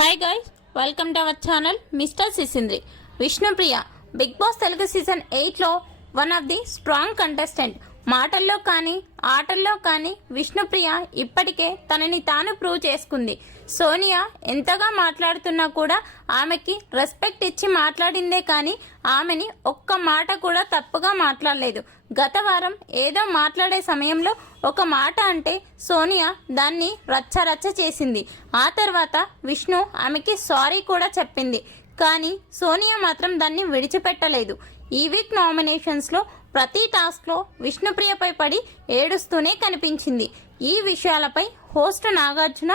Hi guys, welcome to our channel mister Sisindri. Vishnupriya Big Boss Telugu season 8లో one of the strong contestant. మాటల్లో కానీ ఆటల్లో కానీ విష్ణుప్రియ ఇప్పటికే తనని తాను ప్రూవ్ చేసుకుంది. సోనియా ఎంతగా మాట్లాడుతున్నా కూడా ఆమెకి రెస్పెక్ట్ ఇచ్చి మాట్లాడిందే కానీ ఆమెని ఒక్క మాట కూడా తప్పుగా మాట్లాడలేదు. గత వారం ఏదో మాట్లాడే సమయంలో ఒక మాట అంటే సోనియా దాన్ని రచ్చరచ్చ చేసింది. ఆ తర్వాత విష్ణు ఆమెకి సారీ కూడా చెప్పింది. కానీ సోనియా మాత్రం దాన్ని విడిచిపెట్టలేదు. ఈ వీక్ నామినేషన్స్లో ప్రతి టాస్క్లో విష్ణుప్రియపై పడి ఏడుస్తూనే కనిపించింది. ఈ విషయాలపై హోస్ట్ నాగార్జున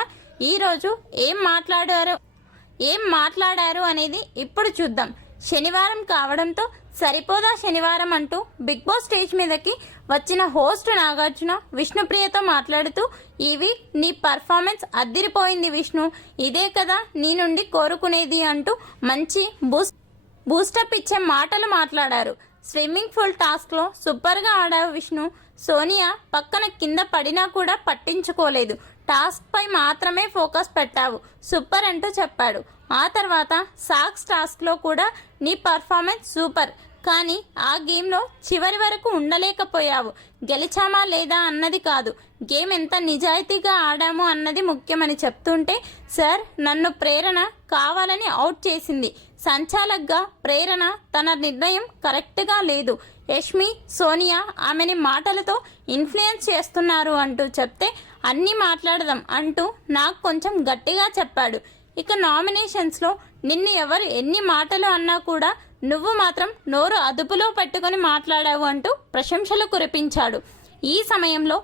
ఈరోజు ఏం మాట్లాడారు అనేది ఇప్పుడు చూద్దాం. శనివారం కావడంతో సరిపోదా శనివారం అంటూ బిగ్ బాస్ స్టేజ్ మీదకి వచ్చిన హోస్ట్ నాగార్జున విష్ణుప్రియతో మాట్లాడుతూ, ఈ వీక్ నీ పర్ఫార్మెన్స్ అద్దిరిపోయింది విష్ణు, ఇదే కదా నీ నుండి కోరుకునేది అంటూ మంచి బూస్టప్ ఇచ్చే మాటలు మాట్లాడారు. స్విమ్మింగ్ పూల్ టాస్క్లో సూపర్గా ఆడావు విష్ణు. సోనియా పక్కన కింద పడినా కూడా పట్టించుకోలేదు. టాస్క్ పై మాత్రమే ఫోకస్ పెట్టావు, సూపర్ అంటూ చెప్పాడు. ఆ తర్వాత సాక్స్ టాస్క్లో కూడా నీ పర్ఫార్మెన్స్ సూపర్, కానీ ఆ గేమ్లో చివరి వరకు ఉండలేకపోయావు. గెలిచామా లేదా అన్నది కాదు, గేమ్ ఎంత నిజాయితీగా ఆడాము అన్నది ముఖ్యమని చెప్తుంటే, సార్ నన్ను ప్రేరణ కావాలని అవుట్ చేసింది. సంచాలక్గా ప్రేరణ తన నిర్ణయం కరెక్ట్గా లేదు. యష్మి, సోనియా ఆమెని మాటలతో ఇన్ఫ్లుయెన్స్ చేస్తున్నారు అంటూ చెప్తే అన్నీ మాట్లాడదాం అంటూ నాకు కొంచెం గట్టిగా చెప్పాడు. ఇక నామినేషన్స్లో నిన్ను ఎవరు ఎన్ని మాటలు అన్నా కూడా నువ్వు మాత్రం నోరు అదుపులో పెట్టుకుని మాట్లాడావు అంటూ ప్రశంసలు కురిపించాడు. ఈ సమయంలో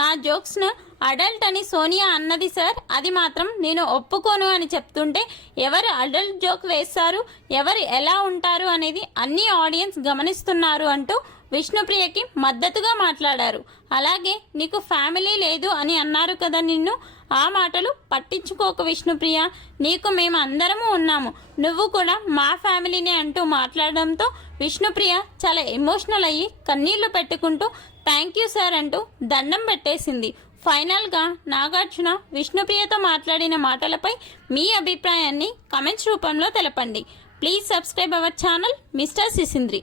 నా జోక్స్ను అడల్ట్ అని సోనియా అన్నది సార్, అది మాత్రం నేను ఒప్పుకోను అని చెప్తుంటే, ఎవరు అడల్ట్ జోక్ వేస్తారు, ఎవరు ఎలా ఉంటారు అనేది అన్ని ఆడియన్స్ గమనిస్తున్నారు అంటూ విష్ణుప్రియకి మద్దతుగా మాట్లాడారు. అలాగే నీకు ఫ్యామిలీ లేదు అని అన్నారు కదా నిన్ను, ఆ మాటలు పట్టించుకోక విష్ణుప్రియ, నీకు మేము అందరము ఉన్నాము, నువ్వు కూడా మా ఫ్యామిలీనే అంటూ మాట్లాడడంతో విష్ణుప్రియ చాలా ఎమోషనల్ అయ్యి కన్నీళ్లు పెట్టుకుంటూ థ్యాంక్ యూ సార్ అంటూ దండం పెట్టేసింది. ఫైనల్గా నాగార్జున విష్ణుప్రియతో మాట్లాడిన మాటలపై మీ అభిప్రాయాన్ని కమెంట్స్ రూపంలో తెలపండి. Please subscribe our channel mister సిసింద్రి.